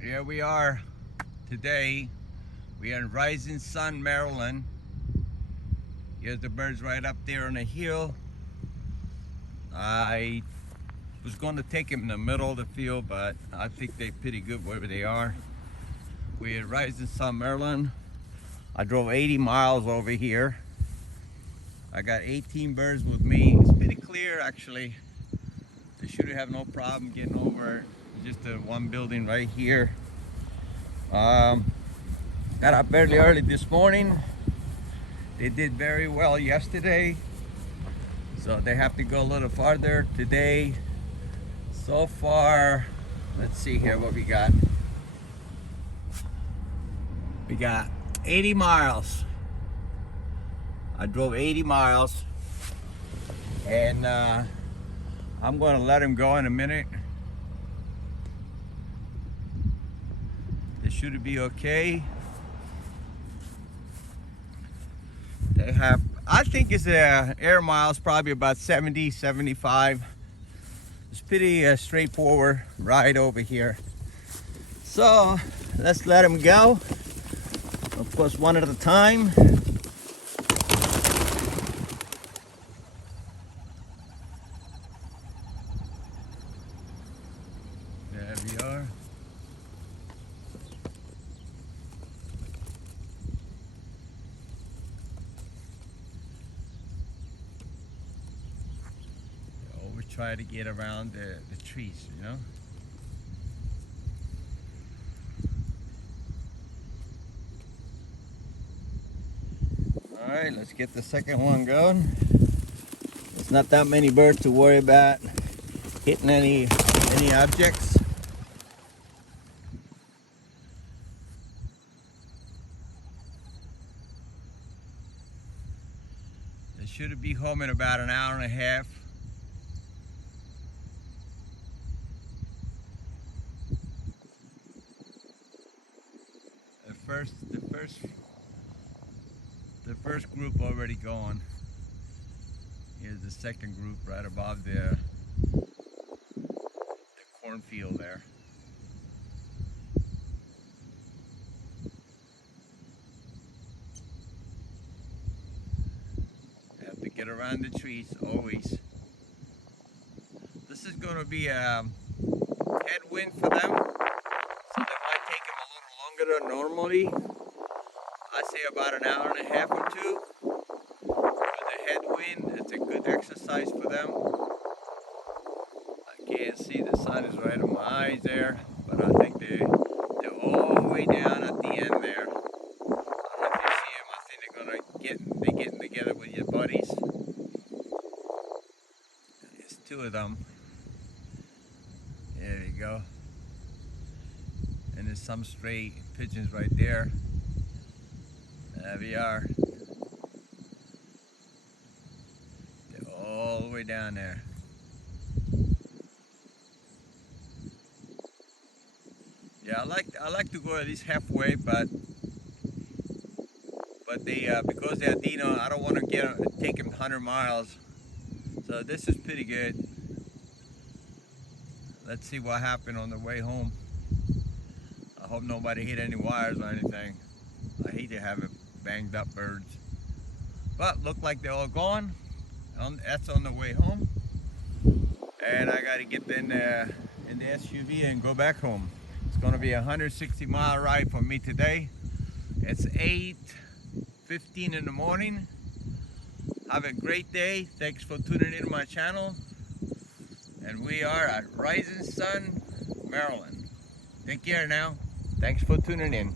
Here we are today. We are in Rising Sun, Maryland. Here's the birds right up there on the hill. I was going to take them in the middle of the field, but I think they're pretty good wherever they are. We're at Rising Sun, Maryland. I drove 80 miles over here. I got 18 birds with me. It's pretty clear actually. They should have no problem getting over. Just the one building right here. Got up fairly early this morning. They did very well yesterday, so they have to go a little farther today. So far, let's see here what we got. We got 80 miles. I drove 80 miles, and I'm going to let him go in a minute. They should be okay. They have, I think it's air miles probably about 70, 75. It's pretty straightforward ride over here. So let's let him go. Of course, one at a time. There we are. Always try to get around the trees, you know. All right, let's get the second one going. It's not that many birds to worry about hitting any objects. They should be home in about an hour and a half. The first group already gone. Here's the second group right above the cornfield there. Have to get around the trees always. This is going to be a headwind for them, so that might take them a little longer than normally. I say about an hour and a half or two. With the headwind, it's a good exercise for them. I can't see, the sun is right on my eyes there, but I think they're all the way down at the end there. I don't know if you see them. I think they're getting together with your buddies. There's two of them. There you go. And there's some stray pigeons right there. There we are. They're all the way down there. Yeah, I like to go at least halfway, but they because they're Dino, I don't want to take them 100 miles. So this is pretty good. Let's see what happened on the way home. I hope nobody hit any wires or anything. I hate to have it banged up birds, but look like they're all gone. That's on the way home, and I got to get in the SUV and go back home. It's going to be a 160-mile ride for me today. It's 8:15 in the morning. Have a great day. Thanks for tuning in to my channel, and we are at Rising Sun, Maryland. Take care now. Thanks for tuning in.